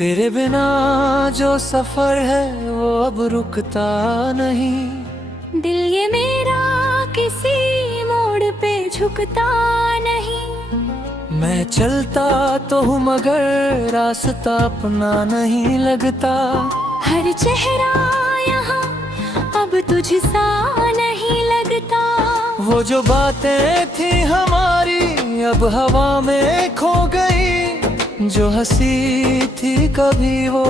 तेरे बिना जो सफर है वो अब रुकता नहीं। दिल ये मेरा किसी मोड़ पे झुकता नहीं। मैं चलता तो हूँ मगर रास्ता अपना नहीं लगता। हर चेहरा यहाँ अब तुझसा नहीं लगता। वो जो बातें थी हमारी अब हवा में खो गई। जो हंसी थी कभी वो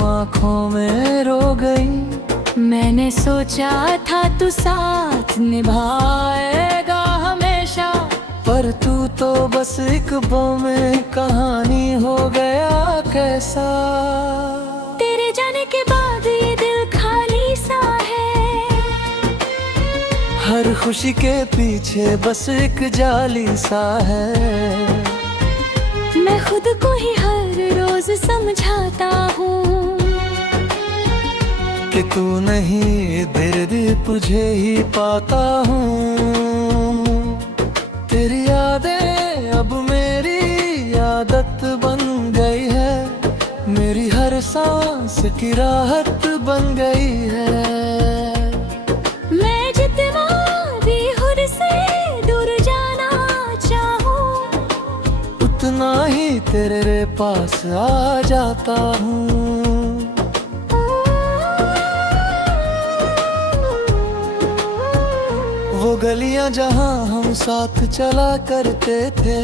आंखों में रो गई। मैंने सोचा था तू साथ निभाएगा हमेशा, पर तू तो बस एक बम में कहानी हो गया कैसा। तेरे जाने के बाद ये दिल खाली सा है। हर खुशी के पीछे बस एक जाली सा है। मैं खुद को ही हर रोज समझाता हूँ कि तू नहीं दर्द तुझे ही पाता हूँ। तेरी यादें अब मेरी आदत बन गई है। मेरी हर सांस की राहत बन गई है। मैं जितना भी खुद से दूर जाना चाहूँ उतना ही तेरे पास आ जाता हूँ। वो गलियां जहाँ हम साथ चला करते थे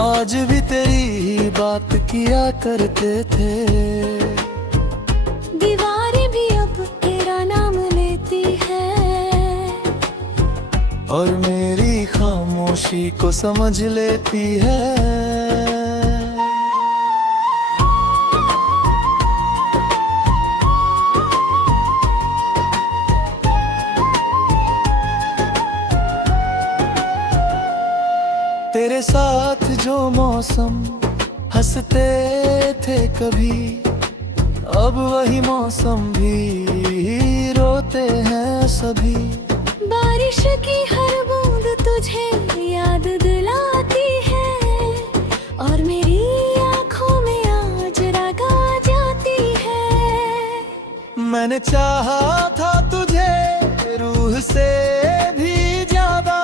आज भी तेरी ही बात किया करते थे। दीवारें भी अब तेरा नाम लेती है और मेरी खामोशी को समझ लेती है। तेरे साथ जो मौसम हंसते थे कभी अब वही मौसम भी रोते हैं सभी। बारिश की हर बूंद तुझे याद दिलाती है और मेरी आँखों में आज राग आ जाती है। मैंने चाहा था तुझे रूह से भी ज्यादा,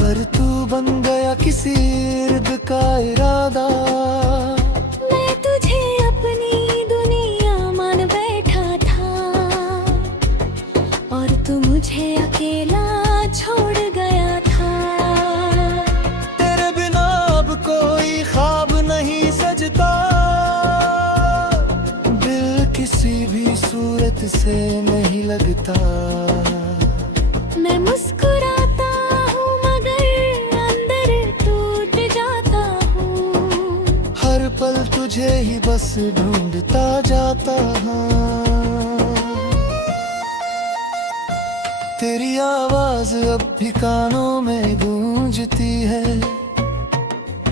पर तू बन गया किसी इर्द का इरादा। मैं तुझे अपनी दुनिया मान बैठा था और तू मुझे अकेला छोड़ गया था। तेरे बिना अब कोई ख्वाब नहीं सजता। दिल किसी भी सूरत से नहीं लगता। मैं मुस्कुराता हूँ मगर अंदर टूट जाता हूँ। हर पल तुझे ही बस ढूंढता जाता हूँ। तेरी आवाज अब भी कानों में गूंजती है।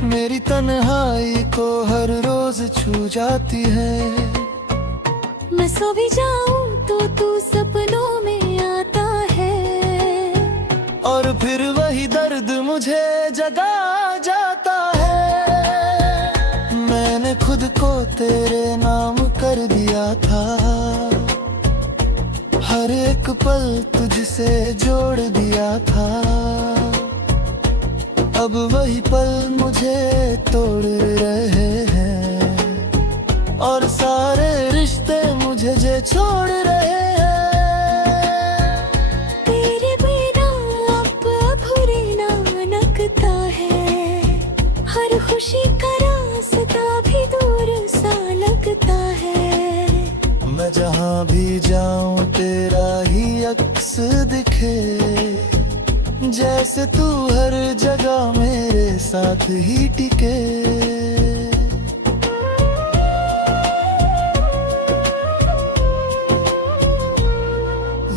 मेरी तन्हाई को हर रोज छू जाती है। मैं सो भी जाऊं तो तू सपनों में आता है और फिर वही दर्द मुझे जगा जाता है। मैंने खुद को तेरे नाम कर दिया था। हर एक पल तुझसे जोड़ दिया था। अब वही पल मुझे तोड़ रहे हैं और सारे रिश्ते मुझे जे छोड़ रहे हैं। तेरे बिना अब अधूरी लगता है। हर खुशी का रास्ता भी दूर सा लगता है। मैं जहाँ भी जाऊँ तेरा ही अक्स दिखे। जैसे तू हर जगह मेरे साथ ही टिके।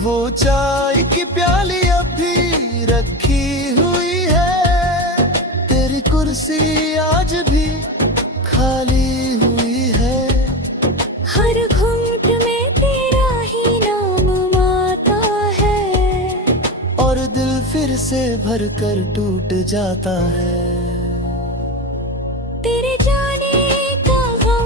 वो चाय की प्याली अब भी रखी हुई है। तेरी कुर्सी आज भी खाली हुई है। हर घूंट में तेरा ही नाम आता है और दिल फिर से भर कर टूट जाता है। तेरे जाने का गम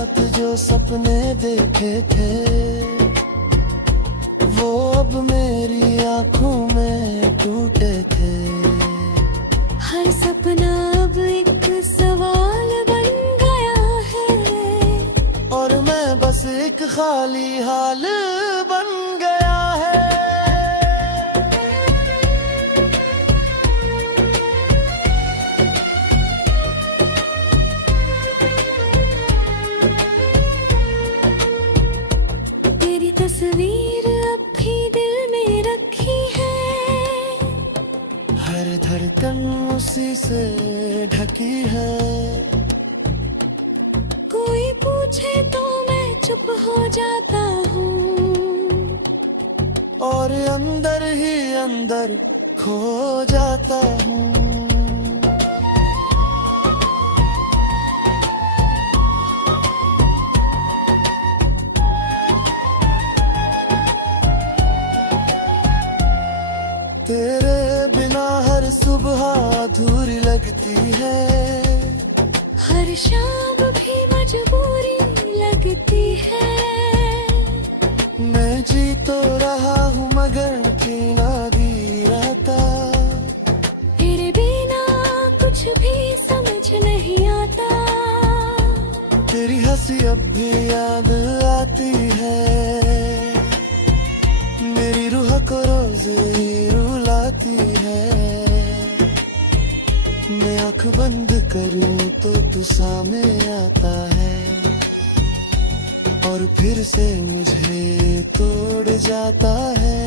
साथ जो सपने देखे थे वो अब मेरी आंखों में टूटे थे। हर सपना अब एक सवाल बन गया है और मैं बस एक खाली हाल बन गया है। तेरी तस्वीर अब भी दिल में रखी है, हर धड़कन उसी से ढकी है। कोई पूछे तो मैं चुप हो जाता हूँ और अंदर ही अंदर खो जाता हूँ। तेरे बिना हर सुबह अधूरी लगती है, हर शाम भी मजबूरी लगती है। मैं जी तो रहा हूँ मगर जीना भी रहता। तेरे बिना कुछ भी समझ नहीं आता। तेरी हंसी अब भी याद आती है, मेरी रूह को रोज ही रुलाती है। मैं आँख बंद करूं तो तू सामने आता है और फिर से मुझे तोड़ जाता है।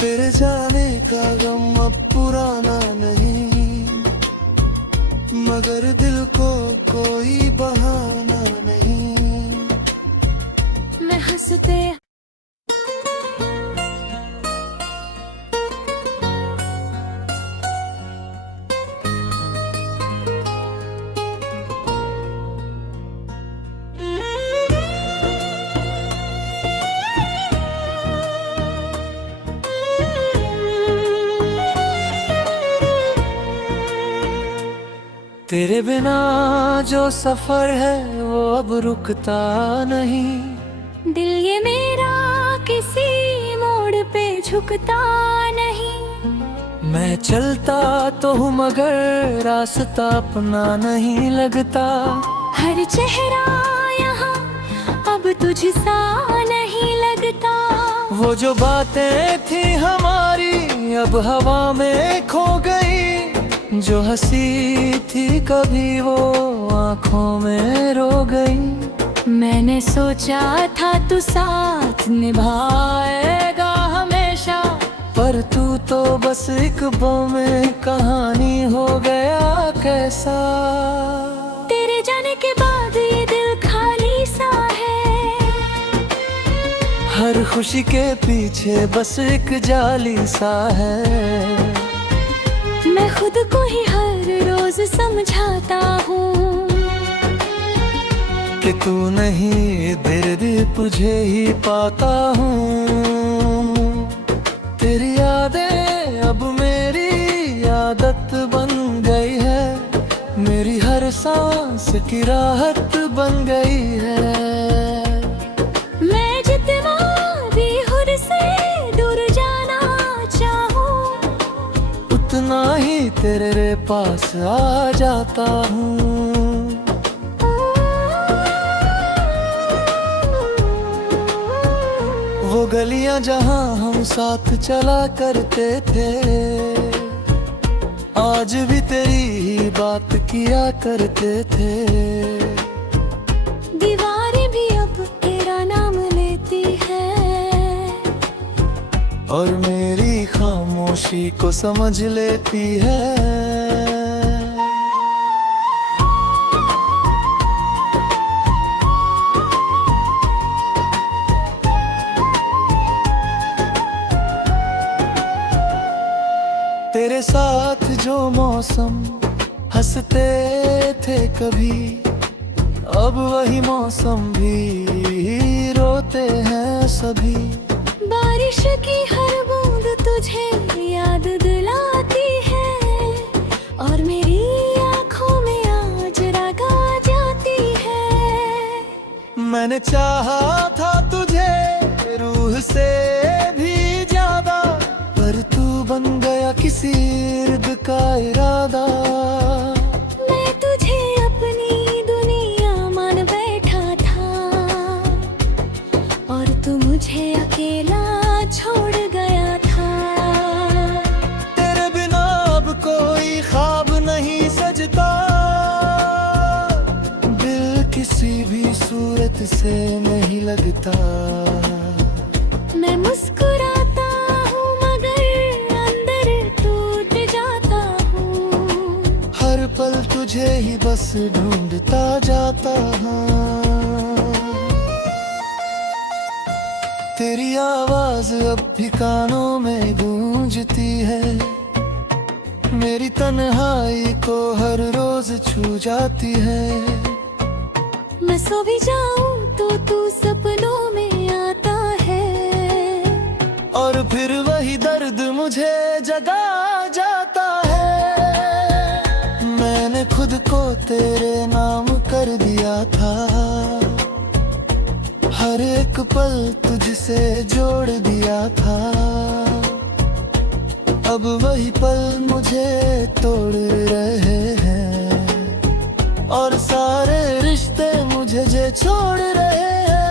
तेरे जाने का गम अब पुराना नहीं, मगर दिल को कोई बहाना नहीं। मैं हंसते तेरे बिना जो सफर है वो अब रुकता नहीं। दिल ये मेरा किसी मोड़ पे झुकता नहीं। मैं चलता तो हूँ मगर रास्ता अपना नहीं लगता। हर चेहरा यहाँ अब तुझसा नहीं लगता। वो जो बातें थी हमारी अब हवा में खो गई, जो हंसी थी कभी वो आंखों में रो गई। मैंने सोचा था तू साथ निभाएगा हमेशा, पर तू तो बस एक बम में कहानी हो गया कैसा। तेरे जाने के बाद ये दिल खाली सा है, हर खुशी के पीछे बस एक जाली सा है। मैं खुद को ही हर रोज समझाता हूँ कि तू नहीं दर्द तुझे ही पाता हूँ। तेरी यादें अब मेरी आदत बन गई है, मेरी हर सांस की राहत बन गई है। मैं जितना भी खुद से दूर जाना चाहूँ उतना ही तेरे पास आ जाता हूँ। वो गलियां जहाँ हम साथ चला करते थे आज भी तेरी ही बात किया करते थे। दीवारें भी अब तेरा नाम लेती है और मेरी खामोशी को समझ लेती है। तेरे साथ जो मौसम हंसते थे कभी, अब वही मौसम भी रोता होते हैं सभी। बारिश की हर बूंद तुझे याद दिलाती है और मेरी आंखों में आज राग आ जाती है। मैंने चाहा था तुझे रूह से भी ज्यादा, पर तू बन गया किसी इर्द का इरादा। मैं तुझे अपनी दुनिया मान बैठा था और तू मुझे अकेला छोड़ गया था। तेरे बिना अब कोई ख्वाब नहीं सजता, दिल किसी भी सूरत से नहीं लगता। मैं मुस्कुराता हूँ मगर अंदर टूट जाता हूँ। हर पल तुझे ही बस ढूंढता जाता हूँ। तेरी आवाज अब भी कानों में गूंजती है, मेरी तन्हाई को हर रोज छू जाती है। मैं सो भी जाऊं तो तू सपनों में आता है और फिर वही दर्द मुझे जगा जाता है। मैंने खुद को तेरे नाम कर दिया था, हर एक पल तुझसे जोड़ दिया था। अब वही पल मुझे तोड़ रहे हैं और सारे रिश्ते मुझे जे छोड़ रहे हैं।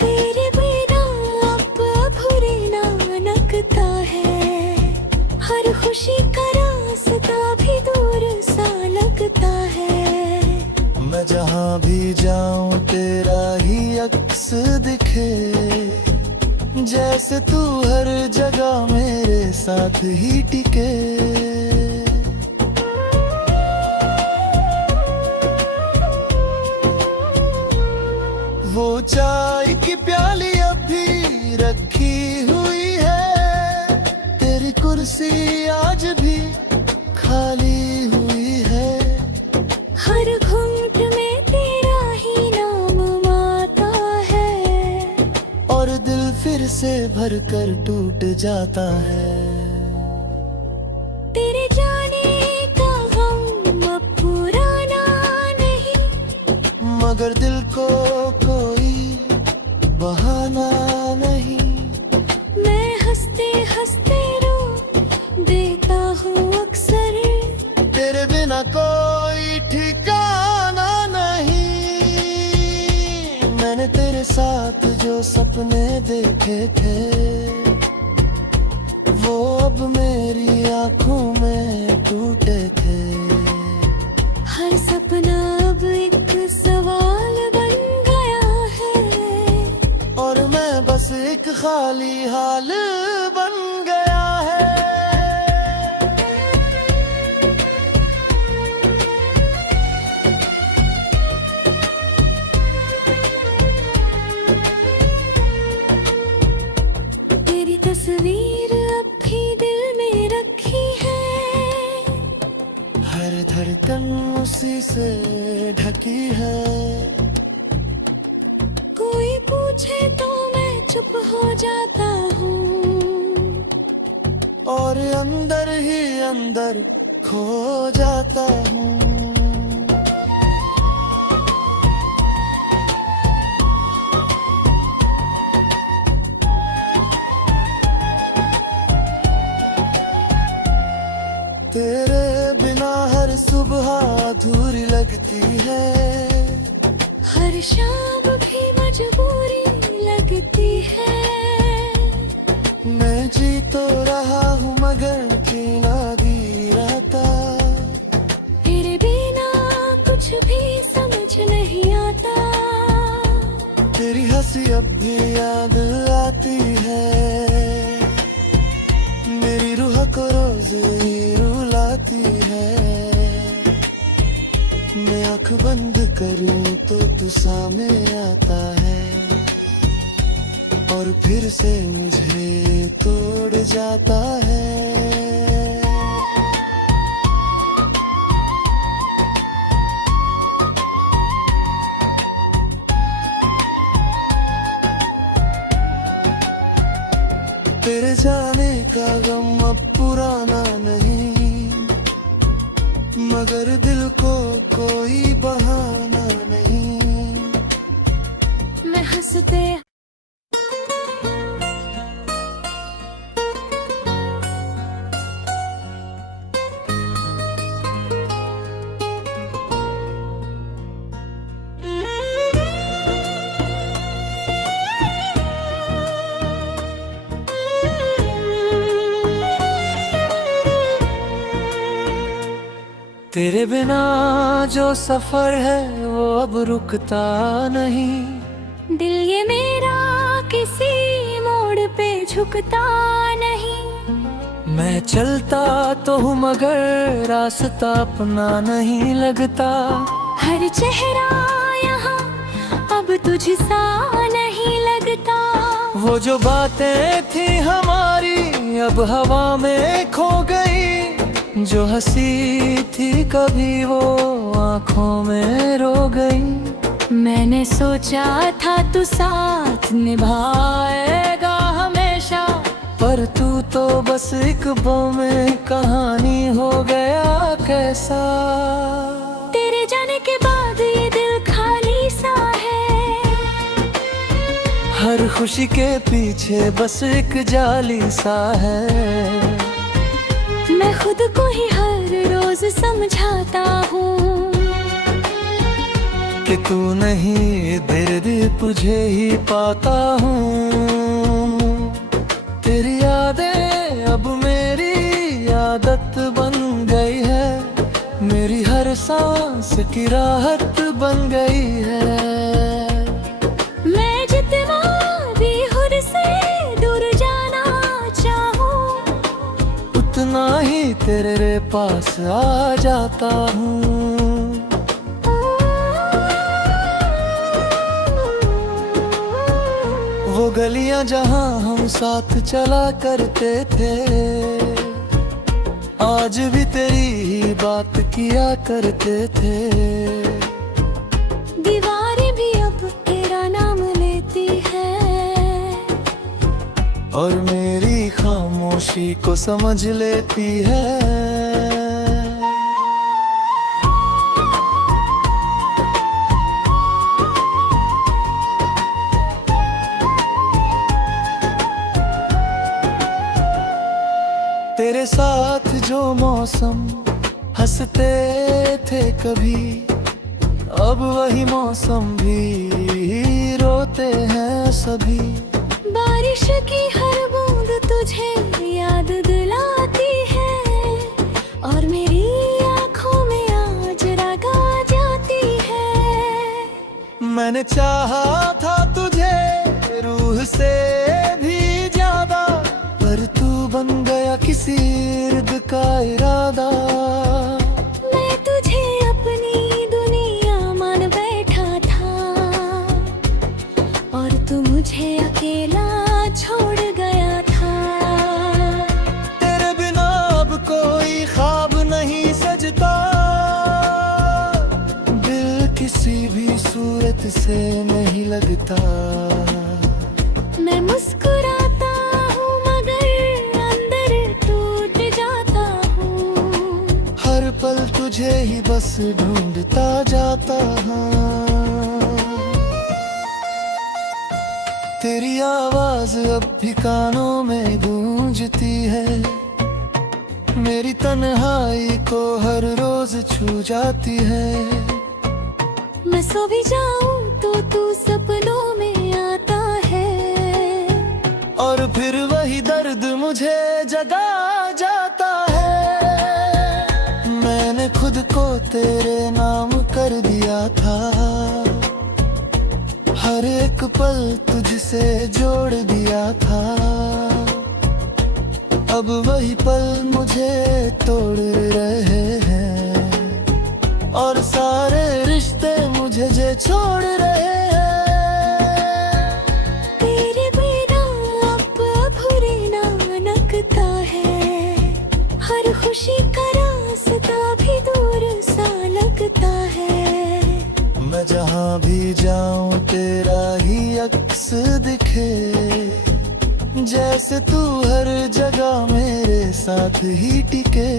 तेरे बिना अब अधूरी ना लगता है, हर खुशी का रास्ता भी दूर सा लगता है। मैं जहाँ भी जाऊँ तेरा ही अक्स दिखे, जैसे तू हर जगह मेरे साथ ही टिके। वो चाय की प्याली अब भी रखी हुई है, तेरी कुर्सी आज भी खाली हुई है। हर घूंट में तेरा ही नाम आता है और दिल फिर से भर कर टूट जाता है। तेरे जाने का गम अब पुराना नहीं, मगर दिल को कोई बहाना नहीं। मैं हंसते हंसते रो देता हूँ अक्सर, तेरे बिना कोई ठिकाना नहीं। मैंने तेरे साथ जो सपने देखे थे, वो अब मेरी आंखों में टूटे थे। हर सपना अब एक सवाल बन गया है और मैं बस एक खाली हाल बन गया है। तेरी तस्वीर अब भी दिल में रखी है, हर धड़कन उसी से ढकी है। कोई पूछे तो मैं चुप हो जाता हूँ और अंदर ही अंदर खो जाता हूँ। तेरे बिना हर सुबह अधूरी लगती है, हर शाम भी मजबूरी लगती है। मैं जी तो रहा हूँ मगर जीना भी रहता। तेरे बिना कुछ भी समझ नहीं आता, तेरी हंसी अब भी याद आती है। मेरी रूह को रोज ही रुलाती है। मैं आँख बंद करूं तो तू सामने आता है और फिर से मुझे तोड़ जाता है। तेरे जाने का गम अब पुराना नहीं, मगर दिल को कोई बहाना नहीं। मैं हंसते तेरे बिना जो सफर है वो अब रुकता नहीं, दिल ये मेरा किसी मोड़ पे झुकता नहीं। मैं चलता तो हूँ मगर रास्ता अपना नहीं लगता। हर चेहरा यहाँ अब तुझसा नहीं लगता। वो जो बातें थी हमारी अब हवा में खो गई, जो हंसी थी कभी वो आंखों में रो गई। मैंने सोचा था तू साथ निभाएगा हमेशा, पर तू तो बस एक बम में कहानी हो गया कैसा। तेरे जाने के बाद ये दिल खाली सा है, हर खुशी के पीछे बस एक जाली सा है। मैं खुद को ही हर रोज समझाता हूँ कि तू नहीं दर्द तुझे ही पाता हूँ। तेरी यादें अब मेरी आदत बन गई है, मेरी हर सांस की राहत बन गई है। मैं जितना भी खुद से दूर जाना चाहूँ, उतना ही तेरे पास आ जाता हूँ। वो गलियां जहाँ हम साथ चला करते थे, आज भी तेरी ही बात किया करते थे। दीवारें भी अब तेरा नाम लेती है, और मेरी खामोशी को समझ लेती है। तेरे साथ जो मौसम हंसते थे कभी, अब वही मौसम भी रोते हैं सभी। बारिश की हर बूंद तुझे याद दिलाती है, और मेरी आँखों में आज राग आ जाती है। मैंने चाहा था तुझे रूह से भी ज्यादा, पर तू बन गया किसी इर्द का इरादा। मैं तुझे अपनी दुनिया मान बैठा था, और तू मुझे अकेला छोड़ गया था। तेरे बिना अब कोई ख्वाब नहीं सजता, दिल किसी भी सूरत से नहीं लगता। मैं मुस्कुराता हूँ मगर अंदर टूट जाता हूँ, हर पल तुझे ही बस ढूंढता जाता हूँ। तेरी आवाज अब भी कानों में गूंजती है, मेरी तन्हाई को हर रोज छू जाती है। मैं सो भी जाऊं तो तू सपनों में आता है, और फिर वही दर्द मुझे जगा जाता है। मैंने खुद को तेरे नाम कर दिया था, हर एक पल तुझसे जोड़ दिया था। अब वही पल मुझे तोड़ रहे हैं, और सारे रिश्ते मुझे जे छोड़ रहे हैं। तेरे बिना अब अधूरी ना लगता है, हर खुशी का रास्ता भी दूर सा लगता है। मैं जहाँ भी जाऊँ तेरा ही अक्स दिखे, जैसे तू हर जगह मेरे साथ ही टिके।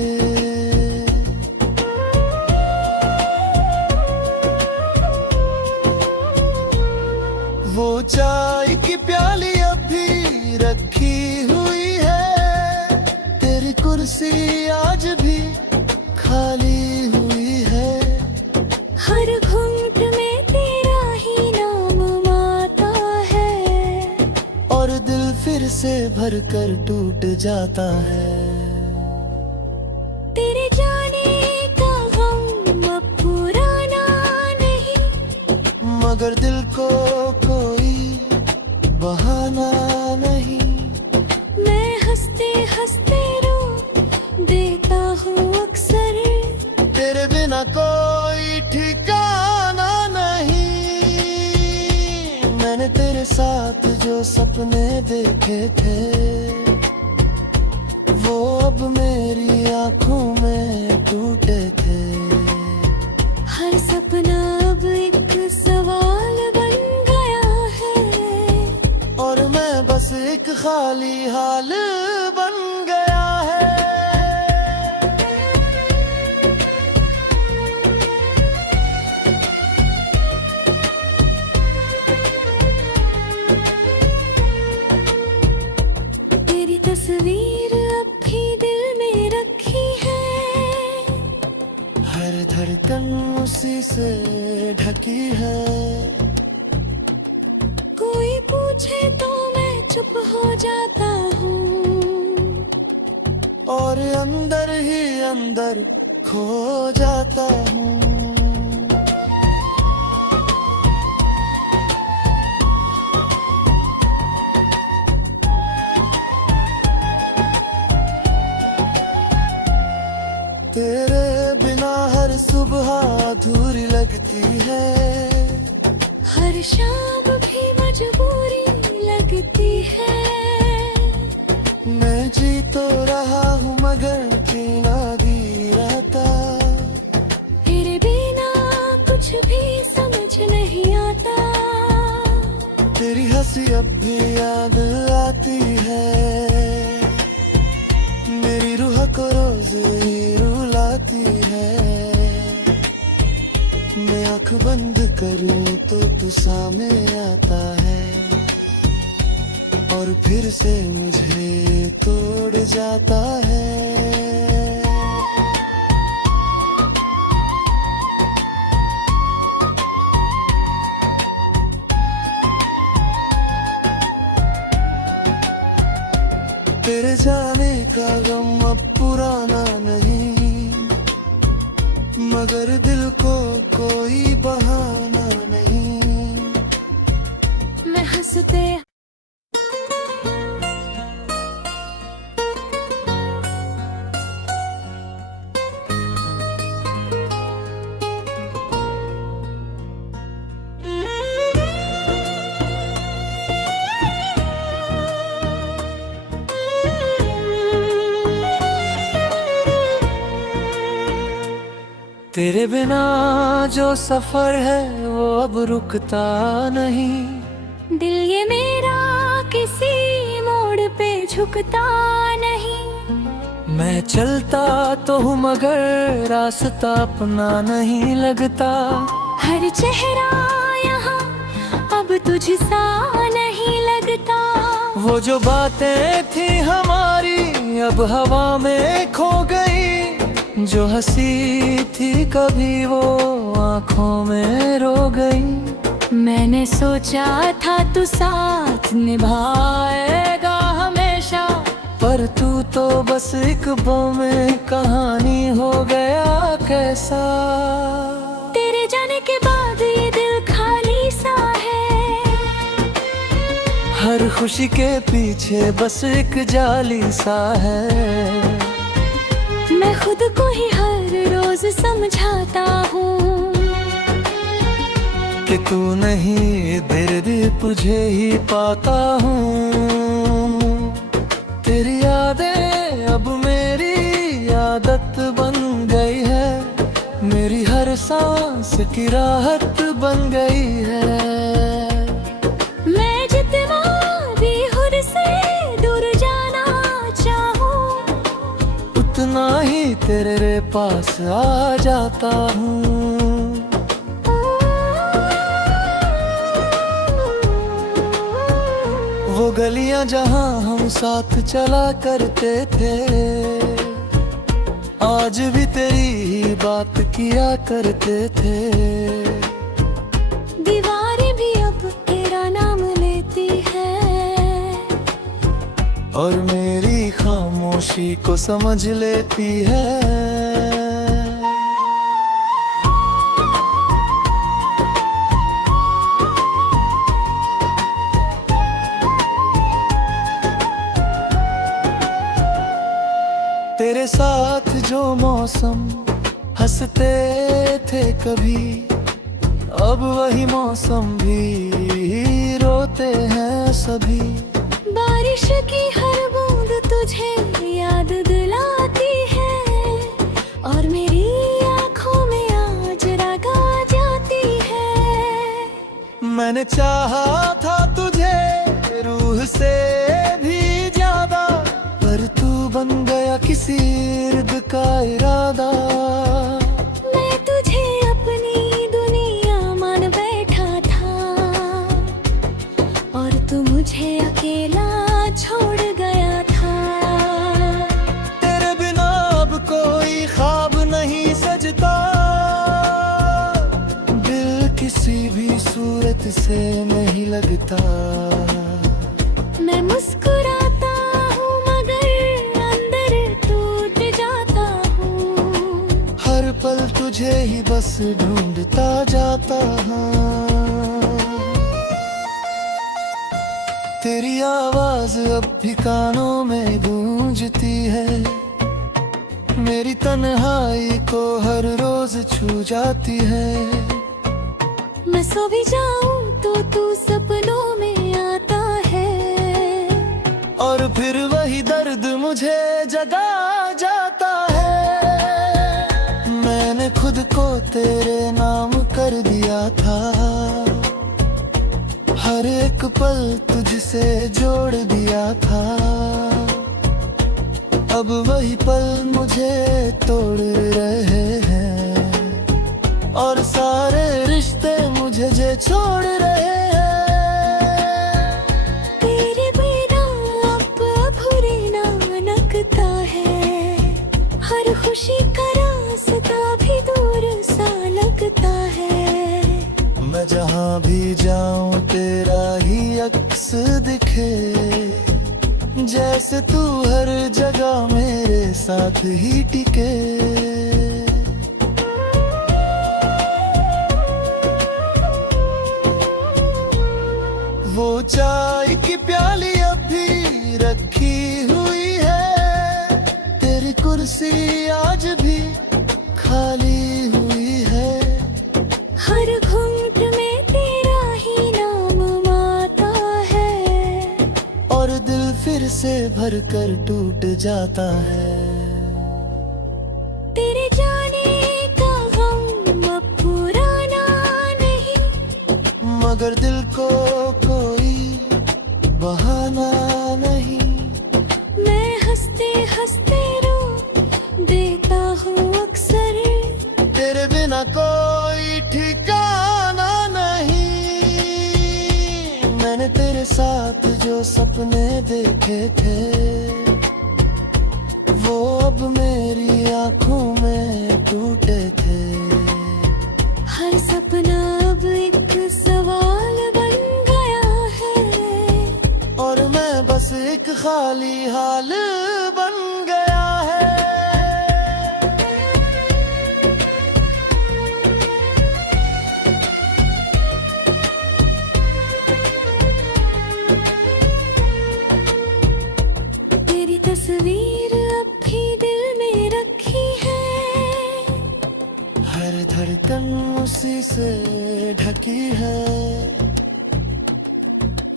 वो चाय की प्याली अब भी रखी हुई है, तेरी कुर्सी आज भी खाली हुई है। हर घूंट में तेरा ही नाम आता है, और दिल फिर से भर कर टूट जाता है। तेरे जाने का गम अब पुराना नहीं, मगर दिल को कोई बहाना नहीं। मैं हंसते हंसते रो देता हूँ अक्सर, तेरे बिना कोई ठिकाना नहीं। मैंने तेरे साथ जो सपने देखे थे, वो अब मेरी आंखों में टूटे थे। हर सपना अब एक सवाल बन गया है, और मैं बस एक खाली हाल बन गया है। तेरी तस्वीर अब भी दिल में रखी है, हर धड़कन उसी से ढकी है। कोई पूछे तो मैं चुप हो जाता हूँ, और अंदर ही अंदर खो जाता हूँ। तेरे बिना हर सुबह अधूरी लगती है, हर शाम भी मजबूरी लगती है। मैं जी तो रहा हूँ मगर जीना भी रहता। तेरे बिना कुछ भी समझ नहीं आता, तेरी हंसी अब भी याद आती है। मेरी रूह को रोज ही रुलाती है। मैं आँख बंद करूं तो तू सामने आता है, और फिर से मुझे तोड़ जाता है। तेरे जाने का गम अब पुराना नहीं, मगर दिल को कोई बहाना नहीं। मैं हंसते तेरे बिना जो सफर है वो अब रुकता नहीं। दिल ये मेरा किसी मोड़ पे झुकता नहीं। मैं चलता तो हूँ मगर रास्ता अपना नहीं लगता। हर चेहरा यहाँ अब तुझसा नहीं लगता। वो जो बातें थी हमारी अब हवा में खो गई। जो हंसी थी कभी वो आंखों में रो गई। मैंने सोचा था तू साथ निभाएगा हमेशा, पर तू तो बस एक बम में कहानी हो गया कैसा। तेरे जाने के बाद ये दिल खाली सा है। हर खुशी के पीछे बस एक जाली सा है। मैं खुद को ही हर रोज समझाता हूँ कि तू नहीं दर्द तुझे ही पाता हूँ। तेरी यादें अब मेरी आदत बन गई है। मेरी हर सांस की राहत बन गई है। मैं जितना भी खुद से तेरे पास आ जाता हूँ। वो गलियां जहां हम साथ चला करते थे, आज भी तेरी ही बात किया करते थे। दीवारें भी अब तेरा नाम लेती है, और मेरी खामोशी को समझ लेती है। तेरे साथ जो मौसम हंसते थे कभी, अब वही मौसम भी रोते हैं सभी। बारिश की हर बूंद तुझे याद दिलाती है, और मेरी आँखों में आज राग आ जाती है। मैंने चाहा था तुझे रूह से भी ज्यादा, पर तू बन गया किसी इर्द का इरादा। मैं तुझे अपनी दुनिया मान बैठा था, और तू मुझे अकेला छोड़ गया था। तेरे बिना अब कोई ख्वाब नहीं सजता, दिल किसी भी सूरत से नहीं लगता। मैं मुस्कुराता हूँ मगर अंदर टूट जाता हूँ, हर पल तुझे ही बस ढूंढता जाता हूँ। तेरी आवाज अब भी कानों में गूंजती है, मेरी तन्हाई को हर रोज छू जाती है। मैं सो भी जाऊं तो तू सपनों में आता है, और फिर वही दर्द मुझे जगा जाता है। मैंने खुद को तेरे नाम कर दिया था, हर एक पल तुझसे जोड़ दिया था। अब वही पल मुझे तोड़ रहे हैं, और सारे रिश्ते मुझे जे छोड़ रहे हैं। तेरे बिना अब अधूरी ना लगता है, हर खुशी का रास्ता भी दूर सा लगता है। मैं जहाँ भी जाऊं तेरा ही अक्स दिखे, जैसे तू हर जगह मेरे साथ ही टिके। वो चाय की प्याली अब भी रखी हुई है, तेरी कुर्सी आज भी खाली हुई है। हर घूंट में तेरा ही नाम आता है, और दिल फिर से भर कर टूट जाता है। तेरे जाने का गम अब पुराना नहीं, मगर दिल को कोई बहाना नहीं। मैं हंसते हंसते रो देता हूँ अक्सर, तेरे बिना कोई ठिकाना नहीं। मैंने तेरे साथ जो सपने देखे थे, वो अब मेरी आंखों में टूटे थे। हर सपना अब एक सवाल बन गया है, और मैं बस एक खाली हाल बन गया है। तेरी तस्वीर अब भी दिल में रखी है, हर धड़कन उसी से ढकी है।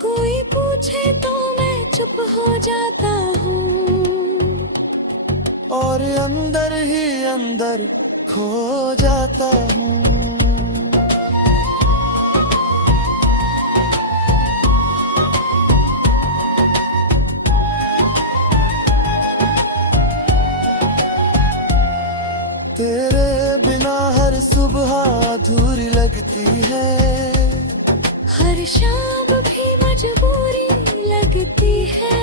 कोई पूछे तो मैं चुप हो जाता हूँ, और अंदर ही अंदर खो जाता हूँ। लगती है। हर शाम भी मजबूरी लगती है।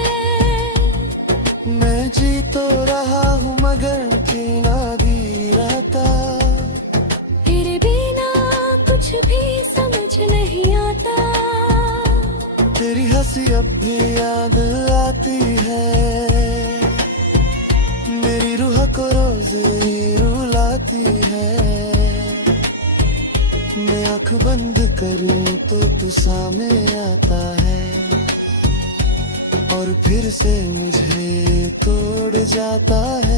मैं जी तो रहा हूँ मगर जीना भी आता। तेरे बिना कुछ भी समझ नहीं आता। तेरी हंसी अब भी याद आती है। मेरी रूह को रोज ही रुलाती है। मैं आँख बंद करूं तो तू सामने आता है और फिर से मुझे तोड़ जाता है।